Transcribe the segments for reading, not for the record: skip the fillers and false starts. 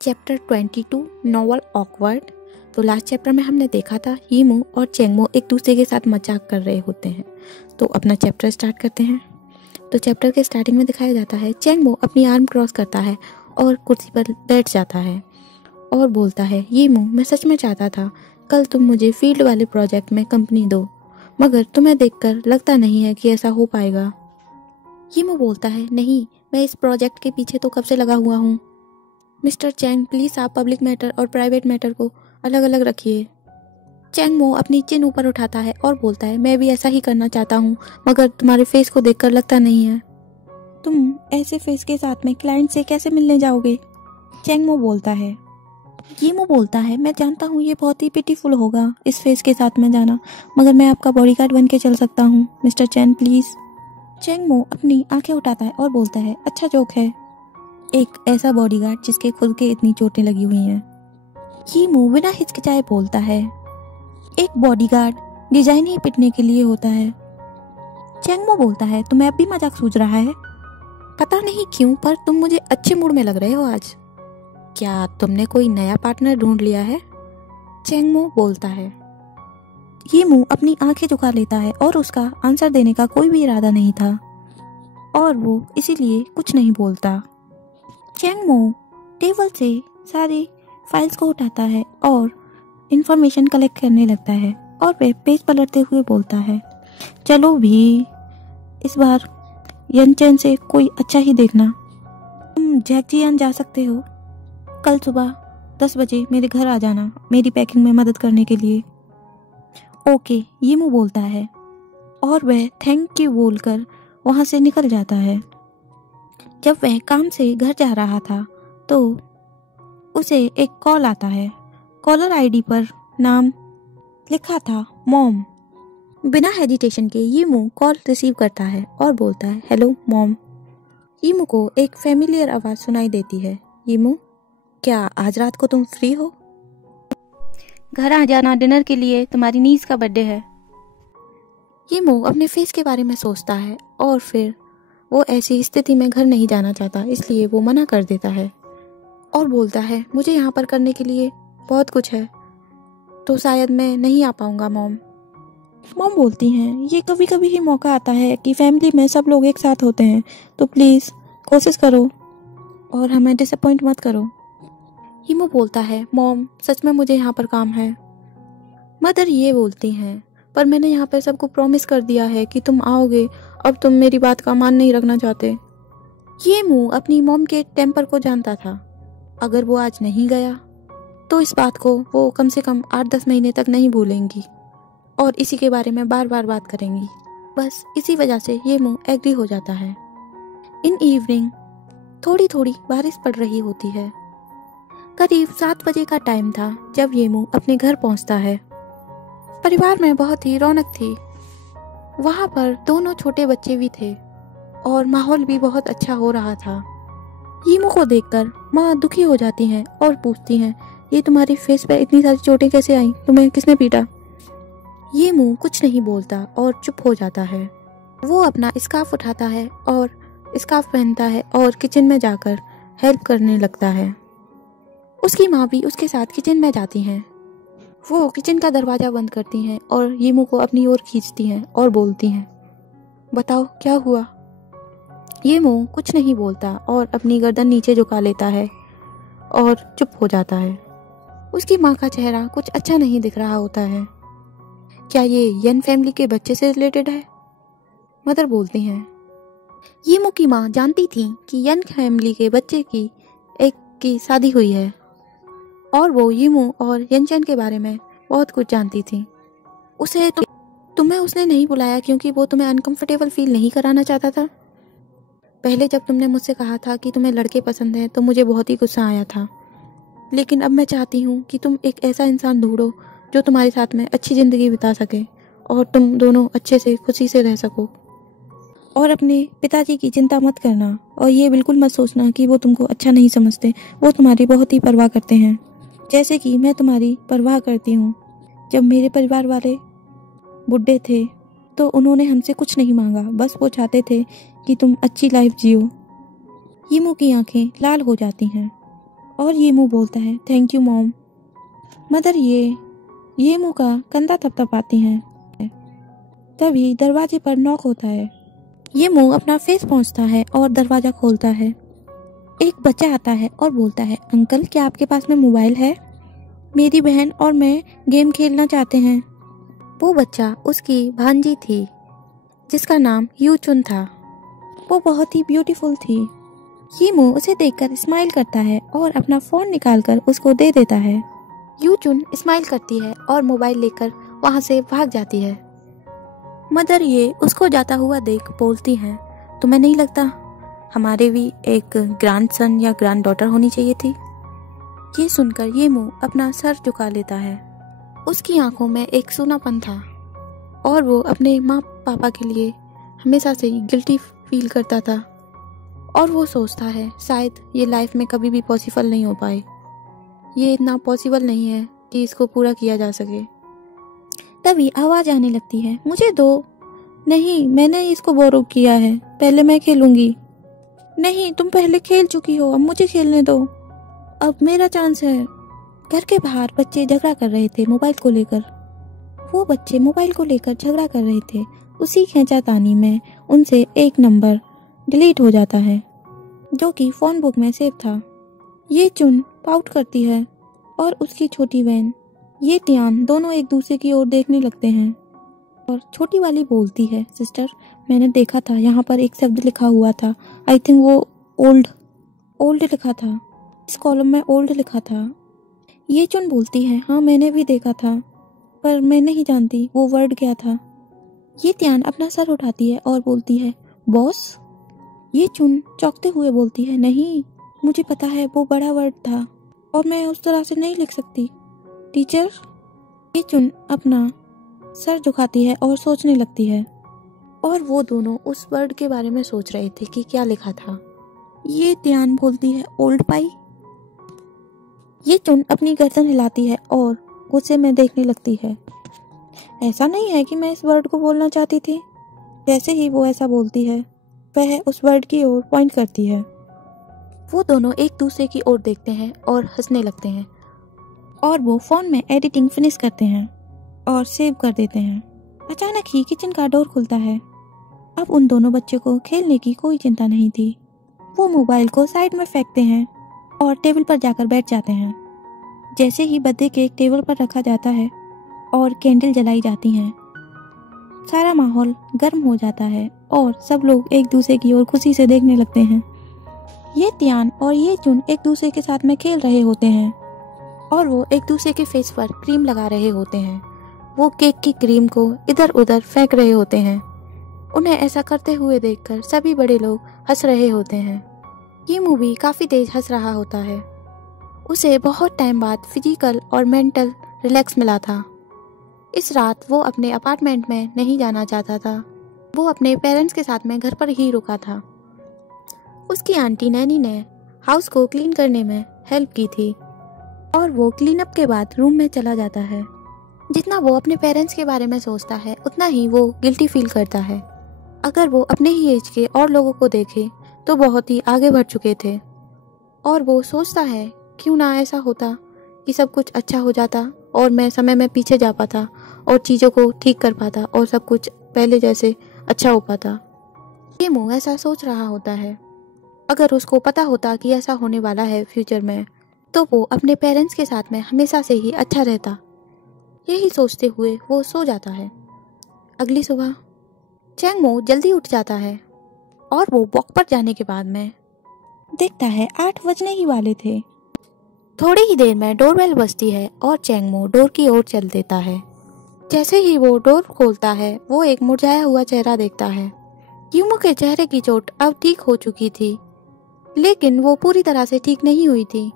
Chapter 22 novel awkward. तो last chapter में हमने देखा था यीमू और चेंगमो एक दूसरे के साथ मजाक कर रहे होते हैं। तो अपना चैप्टर स्टार्ट करते हैं। तो चैप्टर के स्टार्टिंग में दिखाया जाता है चेंगमो अपनी आर्म क्रॉस करता है और कुर्सी पर बैठ जाता है और बोलता है यीमू, मैं सच में चाहता था कल तुम मुझे फील्ड वाले प्रोजेक्ट में कंपनी दो, मगर तुम्हें देखकर लगता नहीं है कि ऐसा हो पाएगा। यीमू बोलता है नहीं, मैं इस प्रोजेक्ट के पीछे तो कब से लगा हुआ हूँ। मिस्टर चैंग, प्लीज़ आप पब्लिक मैटर और प्राइवेट मैटर को अलग अलग रखिए। चेंगमो अपनी चिन ऊपर उठाता है और बोलता है मैं भी ऐसा ही करना चाहता हूँ, मगर तुम्हारे फेस को देखकर लगता नहीं है। तुम ऐसे फेस के साथ में क्लाइंट से कैसे मिलने जाओगे? चेंगमो बोलता है। यीमू बोलता है मैं जानता हूँ ये बहुत ही पिटीफुल होगा इस फेस के साथ में जाना, मगर मैं आपका बॉडीगार्ड बन के चल सकता हूँ मिस्टर चैन प्लीज़। चेंगमो अपनी आंखें उठाता है और बोलता है अच्छा जोक है, एक ऐसा बॉडीगार्ड जिसके खुद के इतनी चोटें लगी हुई हैं। यीमू बिना हिचकिचाए बोलता है एक बॉडीगार्ड डिजाइन ही पिटने के लिए होता है। चेंगमो बोलता है तुम्हें अब भी मजाक सूझ रहा है? पता नहीं क्यों पर तुम मुझे अच्छे मूड में लग रहे हो आज। क्या तुमने कोई नया पार्टनर ढूंढ लिया है? चेंगमो बोलता है। यीमू अपनी आंखें झुका लेता है और उसका आंसर देने का कोई भी इरादा नहीं था और वो इसीलिए कुछ नहीं बोलता। चेंगमो टेबल से सारी फाइल्स को उठाता है और इंफॉर्मेशन कलेक्ट करने लगता है और वह पेज पलटते हुए बोलता है चलो भी इस बार यनचेन से कोई अच्छा ही देखना। तुम जैकजियान जा सकते हो, कल सुबह 10 बजे मेरे घर आ जाना मेरी पैकिंग में मदद करने के लिए। ओके, यीमू बोलता है और वह थैंक यू बोलकर वहाँ से निकल जाता है। जब वह काम से घर जा रहा था तो उसे एक कॉल आता है। कॉलर आईडी पर नाम लिखा था मॉम। बिना हेजिटेशन के यीमू कॉल रिसीव करता है और बोलता है हेलो मॉम। यीमू को एक फेमिलियर आवाज़ सुनाई देती है। यीमू, क्या आज रात को तुम फ्री हो? घर आ जाना डिनर के लिए, तुम्हारी नीज का बर्थडे है। यीमू अपने फेस के बारे में सोचता है और फिर वो ऐसी स्थिति में घर नहीं जाना चाहता, इसलिए वो मना कर देता है और बोलता है मुझे यहाँ पर करने के लिए बहुत कुछ है, तो शायद मैं नहीं आ पाऊँगा मॉम। मॉम बोलती हैं ये कभी कभी ही मौका आता है कि फैमिली में सब लोग एक साथ होते हैं, तो प्लीज़ कोशिश करो और हमें डिसअपॉइंट मत करो। यीमू बोलता है मॉम सच में मुझे यहाँ पर काम है। मदर ये बोलती हैं पर मैंने यहाँ पर सबको प्रॉमिस कर दिया है कि तुम आओगे, अब तुम मेरी बात का मान नहीं रखना चाहते। यीमू अपनी मॉम के टेम्पर को जानता था, अगर वो आज नहीं गया तो इस बात को वो कम से कम 8-10 महीने तक नहीं भूलेंगी और इसी के बारे में बार बार बात करेंगी। बस इसी वजह से यीमू एग्री हो जाता है। इन इवनिंग थोड़ी थोड़ी बारिश पड़ रही होती है। करीब 7 बजे का टाइम था जब यीमू अपने घर पहुंचता है। परिवार में बहुत ही रौनक थी। वहां पर दोनों छोटे बच्चे भी थे और माहौल भी बहुत अच्छा हो रहा था। यीमू को देखकर माँ दुखी हो जाती हैं और पूछती हैं ये तुम्हारी फेस पर इतनी सारी चोटें कैसे आई, तुम्हें किसने पीटा? यीमू कुछ नहीं बोलता और चुप हो जाता है। वो अपना स्कार्फ उठाता है और स्कार्फ पहनता है और किचन में जाकर हेल्प करने लगता है। उसकी माँ भी उसके साथ किचन में जाती हैं। वो किचन का दरवाज़ा बंद करती हैं और यीमू को अपनी ओर खींचती हैं और बोलती हैं बताओ क्या हुआ? यीमू कुछ नहीं बोलता और अपनी गर्दन नीचे झुका लेता है और चुप हो जाता है। उसकी माँ का चेहरा कुछ अच्छा नहीं दिख रहा होता है। क्या ये यन फैमिली के बच्चे से रिलेटेड है? मदर बोलती हैं। यीमू की माँ जानती थी कि यन फैमिली के बच्चे की एक की शादी हुई है और वो यीमू और यनचन के बारे में बहुत कुछ जानती थी। उसे तुम्हें उसने नहीं बुलाया क्योंकि वो तुम्हें अनकंफर्टेबल फील नहीं कराना चाहता था। पहले जब तुमने मुझसे कहा था कि तुम्हें लड़के पसंद हैं तो मुझे बहुत ही गुस्सा आया था, लेकिन अब मैं चाहती हूँ कि तुम एक ऐसा इंसान ढूंढो जो तुम्हारे साथ में अच्छी ज़िंदगी बिता सके और तुम दोनों अच्छे से खुशी से रह सको। और अपने पिताजी की चिंता मत करना और ये बिल्कुल मत सोचना कि वो तुमको अच्छा नहीं समझते, वो तुम्हारी बहुत ही परवाह करते हैं, जैसे कि मैं तुम्हारी परवाह करती हूँ। जब मेरे परिवार वाले बुढ़े थे तो उन्होंने हमसे कुछ नहीं मांगा, बस वो चाहते थे कि तुम अच्छी लाइफ जियो। यीमू की आंखें लाल हो जाती हैं और ये मुँह बोलता है थैंक यू मॉम। मदर ये मुँह का कंधा थपथपाती हैं। तभी दरवाजे पर नॉक होता है। ये मुँह अपना फेस पहुँचता है और दरवाज़ा खोलता है। एक बच्चा आता है और बोलता है अंकल क्या आपके पास में मोबाइल है? मेरी बहन और मैं गेम खेलना चाहते हैं। वो बच्चा उसकी भांजी थी जिसका नाम यूचुन था। वो बहुत ही ब्यूटीफुल थी। यीमू उसे देखकर स्माइल करता है और अपना फ़ोन निकालकर उसको दे देता है। यूचुन स्माइल करती है और मोबाइल लेकर वहाँ से भाग जाती है। मदर ये उसको जाता हुआ देख बोलती हैं तुम्हें नहीं लगता हमारे भी एक ग्रैंडसन या ग्रैंड डॉटर होनी चाहिए थी? ये सुनकर यीमू अपना सर झुका लेता है। उसकी आंखों में एक सूनापन था और वो अपने माँ पापा के लिए हमेशा से गिल्टी फील करता था और वो सोचता है शायद ये लाइफ में कभी भी पॉसिबल नहीं हो पाए। ये इतना पॉसिबल नहीं है कि इसको पूरा किया जा सके। तभी आवाज़ आने लगती है मुझे दो। नहीं मैंने इसको बोरो किया है, पहले मैं खेलूंगी। नहीं तुम पहले खेल चुकी हो, अब मुझे खेलने दो, अब मेरा चांस है। घर के बाहर बच्चे झगड़ा कर रहे थे मोबाइल को लेकर। वो बच्चे मोबाइल को लेकर झगड़ा कर रहे थे। उसी खींचातानी में उनसे एक नंबर डिलीट हो जाता है जो कि फ़ोन बुक में सेव था। ये चुन पाउट करती है और उसकी छोटी बहन ये त्यान दोनों एक दूसरे की ओर देखने लगते हैं और छोटी वाली बोलती है सिस्टर मैंने देखा था यहाँ पर एक शब्द लिखा हुआ था, आई थिंक वो ओल्ड लिखा था, इस कॉलम में ओल्ड लिखा था। ये चुन बोलती है हाँ मैंने भी देखा था पर मैं नहीं जानती वो वर्ड क्या था। ये त्यान अपना सर उठाती है और बोलती है बॉस। ये चुन चौंकते हुए बोलती है नहीं मुझे पता है वो बड़ा वर्ड था और मैं उस तरह से नहीं लिख सकती टीचर। ये चुन अपना सर झुकाती है और सोचने लगती है और वो दोनों उस वर्ड के बारे में सोच रहे थे कि क्या लिखा था। ये त्यान बोलती है ओल्ड पाई। ये चुन अपनी गर्दन हिलाती है और गुस्से में देखने लगती है। ऐसा नहीं है कि मैं इस वर्ड को बोलना चाहती थी। जैसे ही वो ऐसा बोलती है वह उस वर्ड की ओर पॉइंट करती है। वो दोनों एक दूसरे की ओर देखते हैं और हंसने लगते हैं और वो फ़ोन में एडिटिंग फिनिश करते हैं और सेव कर देते हैं। अचानक ही किचन का डोर खुलता है। अब उन दोनों बच्चों को खेलने की कोई चिंता नहीं थी। वो मोबाइल को साइड में फेंकते हैं और टेबल पर जाकर बैठ जाते हैं। जैसे ही बर्थडे केक टेबल पर रखा जाता है और कैंडल जलाई जाती हैं, सारा माहौल गर्म हो जाता है और सब लोग एक दूसरे की ओर खुशी से देखने लगते हैं। ये त्यान और ये चुन एक दूसरे के साथ में खेल रहे होते हैं और वो एक दूसरे के फेस पर क्रीम लगा रहे होते हैं। वो केक की क्रीम को इधर उधर फेंक रहे होते हैं। उन्हें ऐसा करते हुए देखकर सभी बड़े लोग हंस रहे होते हैं। ये मूवी काफ़ी तेज हंस रहा होता है। उसे बहुत टाइम बाद फिजिकल और मेंटल रिलैक्स मिला था। इस रात वो अपने अपार्टमेंट में नहीं जाना चाहता था। वो अपने पेरेंट्स के साथ में घर पर ही रुका था। उसकी आंटी नैनी ने हाउस को क्लीन करने में हेल्प की थी और वो क्लीन अप के बाद रूम में चला जाता है। जितना वो अपने पेरेंट्स के बारे में सोचता है उतना ही वो गिल्टी फील करता है। अगर वो अपने ही एज के और लोगों को देखे तो बहुत ही आगे बढ़ चुके थे और वो सोचता है क्यों ना ऐसा होता कि सब कुछ अच्छा हो जाता और मैं समय में पीछे जा पाता और चीज़ों को ठीक कर पाता और सब कुछ पहले जैसे अच्छा हो पाता। ये मुँह ऐसा सोच रहा होता है। अगर उसको पता होता कि ऐसा होने वाला है फ्यूचर में तो वो अपने पेरेंट्स के साथ में हमेशा से ही अच्छा रहता। यही सोचते हुए वो सो जाता है। अगली सुबह चैंगमो जल्दी उठ जाता है और वो वॉक पर जाने के बाद में देखता है 8 बजने ही वाले थे। थोड़ी ही देर में डोरबेल बजती है और चैंगमो डोर की ओर चल देता है। जैसे ही वो डोर खोलता है वो एक मुरझाया हुआ चेहरा देखता है। यूमो के चेहरे की चोट अब ठीक हो चुकी थी लेकिन वो पूरी तरह से ठीक नहीं हुई थी।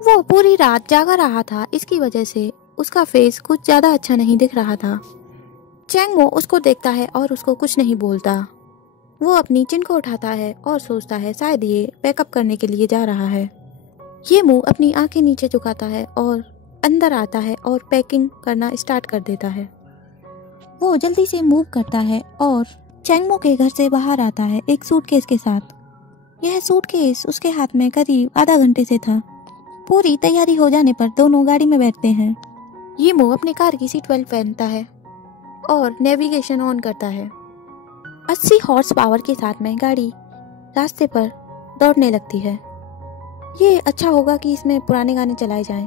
वो पूरी रात जागा रहा था, इसकी वजह से उसका फेस कुछ ज़्यादा अच्छा नहीं दिख रहा था। चैंगमो उसको देखता है और उसको कुछ नहीं बोलता। वो अपनी चिन को उठाता है और सोचता है शायद ये पैकअप करने के लिए जा रहा है। ये मुंह अपनी आंखें नीचे झुकाता है और अंदर आता है और पैकिंग करना स्टार्ट कर देता है। वो जल्दी से मूव करता है और चैंगमो के घर से बाहर आता है एक सूटकेस के साथ। यह सूटकेस उसके हाथ में करीब आधा घंटे से था। पूरी तैयारी हो जाने पर दोनों गाड़ी में बैठते हैं। यीमू अपनी कार की सीट बेल्ट पहनता है और नेविगेशन ऑन करता है। 80 हॉर्स पावर के साथ में गाड़ी रास्ते पर दौड़ने लगती है। ये अच्छा होगा कि इसमें पुराने गाने चलाए जाएं,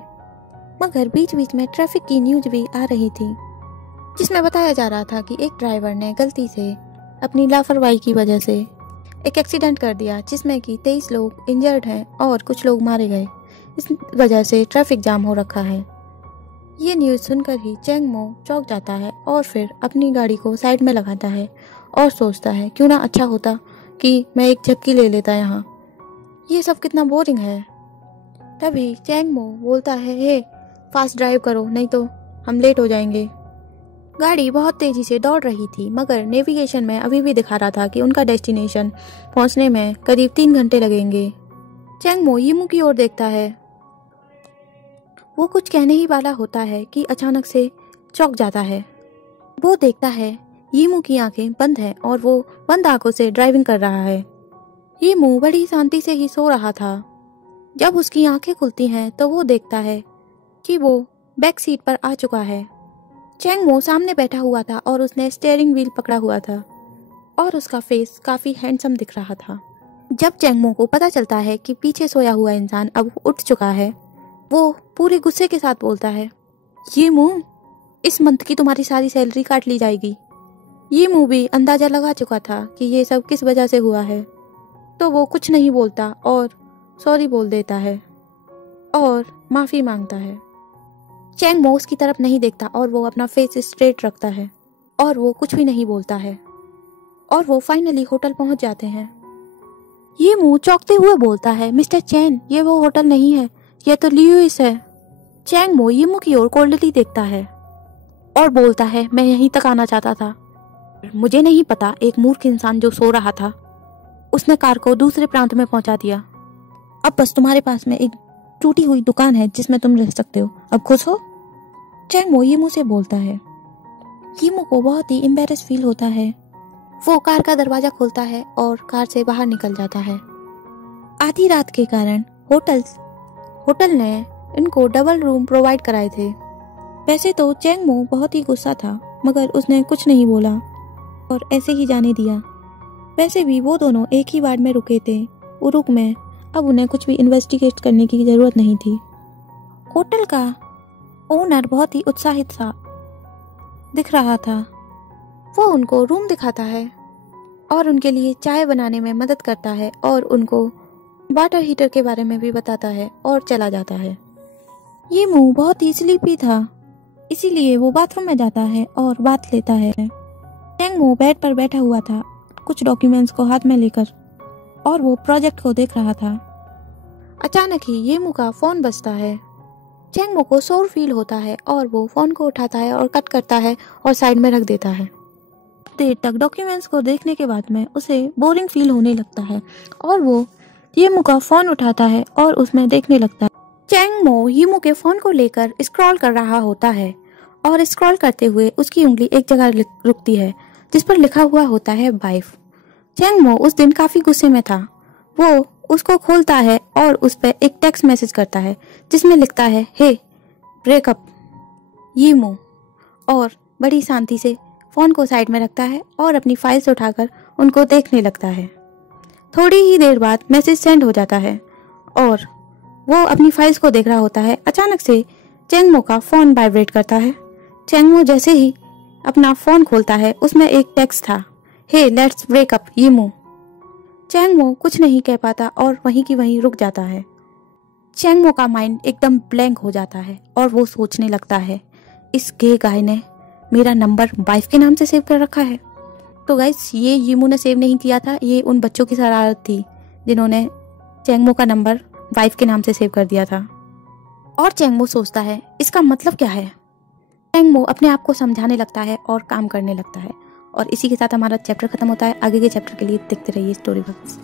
मगर बीच बीच में ट्रैफिक की न्यूज भी आ रही थी, जिसमें बताया जा रहा था कि एक ड्राइवर ने गलती से अपनी लापरवाही की वजह से एक एक्सीडेंट कर दिया, जिसमें कि 23 लोग इंजर्ड हैं और कुछ लोग मारे गए। इस वजह से ट्रैफिक जाम हो रखा है। ये न्यूज़ सुनकर ही चैंगमो चौंक जाता है और फिर अपनी गाड़ी को साइड में लगाता है और सोचता है क्यों ना अच्छा होता कि मैं एक झपकी ले लेता यहाँ, ये सब कितना बोरिंग है। तभी चैंगमो बोलता है, हे फास्ट ड्राइव करो नहीं तो हम लेट हो जाएंगे। गाड़ी बहुत तेजी से दौड़ रही थी, मगर नेविगेशन में अभी भी दिखा रहा था कि उनका डेस्टिनेशन पहुंचने में करीब 3 घंटे लगेंगे। चैंगमो यीमू की ओर देखता है। वो कुछ कहने ही वाला होता है कि अचानक से चौंक जाता है। वो देखता है यीमू की आंखें बंद हैं और वो बंद आंखों से ड्राइविंग कर रहा है। यीमू बड़ी शांति से ही सो रहा था। जब उसकी आंखें खुलती हैं तो वो देखता है कि वो बैक सीट पर आ चुका है। चैंगमो सामने बैठा हुआ था और उसने स्टीयरिंग व्हील पकड़ा हुआ था और उसका फेस काफी हैंडसम दिख रहा था। जब चैंगमो को पता चलता है कि पीछे सोया हुआ इंसान अब उठ चुका है, वो पूरे गुस्से के साथ बोलता है, यीमू, इस मंथ की तुम्हारी सारी सैलरी काट ली जाएगी। यीमू भी अंदाजा लगा चुका था कि ये सब किस वजह से हुआ है, तो वो कुछ नहीं बोलता और सॉरी बोल देता है और माफी मांगता है। चैंगमो उसकी तरफ नहीं देखता और वो अपना फेस स्ट्रेट रखता है और वो कुछ भी नहीं बोलता है और वो फाइनली होटल पहुंच जाते हैं। यीमू चौंकते हुए बोलता है, मिस्टर चैन, ये वो होटल नहीं है, ये तो ल्यूइस है। चैंगमो यीमू की ओर कोल्डली देखता है और बोलता है, मैं यहीं तक आना चाहता था। मुझे नहीं पता एक मूर्ख इंसान जो सो रहा था उसने कार को दूसरे प्रांत में पहुंचा दिया। अब बस तुम्हारे पास में एक टूटी हुई दुकान है जिसमें तुम रह सकते हो, अब खुश हो। चैंगमो यीमू से बोलता है। यीमू को बहुत ही एम्बैरेस फील होता है। वो कार का दरवाजा खोलता है और कार से बाहर निकल जाता है। आधी रात के कारण होटल ने इनको डबल रूम प्रोवाइड कराए थे। वैसे तो चैंगमो बहुत ही गुस्सा था, मगर उसने कुछ नहीं बोला और ऐसे ही जाने दिया। वैसे भी वो दोनों एक ही वार्ड में रुके थे उरुक में, अब उन्हें कुछ भी इन्वेस्टिगेट करने की जरूरत नहीं थी। होटल का ओनर बहुत ही उत्साहित सा दिख रहा था। वो उनको रूम दिखाता है और उनके लिए चाय बनाने में मदद करता है और उनको वाटर हीटर के बारे में भी बताता है और चला जाता है। यीमू बहुत ही स्लीपी था, इसीलिए वो बाथरूम में जाता है और बात लेता है। चैंगमो बेड पर बैठा हुआ था, कुछ डॉक्यूमेंट्स को हाथ में लेकर, और वो प्रोजेक्ट को देख रहा था। अचानक ही यीमू का फोन बजता है। चैंगमो को शोर फील होता है और वो फोन को उठाता है और कट करता है और साइड में रख देता है। देर तक डॉक्यूमेंट्स को देखने के बाद में उसे बोरिंग फील होने लगता है और वो यीमू का फोन उठाता है और उसमें देखने लगता है। चैंगमो यीमू के फोन को लेकर स्क्रॉल कर रहा होता है और स्क्रॉल करते हुए उसकी उंगली एक जगह रुकती है जिस पर लिखा हुआ होता है वाइफ। चैंगमो उस दिन काफी गुस्से में था। वो उसको खोलता है और उस पर एक टेक्स्ट मैसेज करता है जिसमें लिखता है, हे ब्रेकअप यीमू, और बड़ी शांति से फोन को साइड में रखता है और अपनी फाइल्स उठाकर उनको देखने लगता है। थोड़ी ही देर बाद मैसेज सेंड हो जाता है और वो अपनी फाइल्स को देख रहा होता है। अचानक से चैंगमो का फोन वाइब्रेट करता है। चैंगमो जैसे ही अपना फोन खोलता है उसमें एक टेक्स्ट था, हे लेट्स ब्रेकअप यीमू। चैंगमो कुछ नहीं कह पाता और वहीं की वहीं रुक जाता है। चैंगमो का माइंड एकदम ब्लैंक हो जाता है और वो सोचने लगता है, इस गे गाय ने मेरा नंबर वाइफ के नाम से सेव कर रखा है। तो गाइस, ये यीमू ने सेव नहीं किया था, ये उन बच्चों की शरारत थी जिन्होंने चैंगमो का नंबर वाइफ के नाम से सेव कर दिया था। और चैंगमो सोचता है इसका मतलब क्या है। चैंगमो अपने आप को समझाने लगता है और काम करने लगता है। और इसी के साथ हमारा चैप्टर खत्म होता है। आगे के चैप्टर के लिए देखते रहिए स्टोरी बक्स।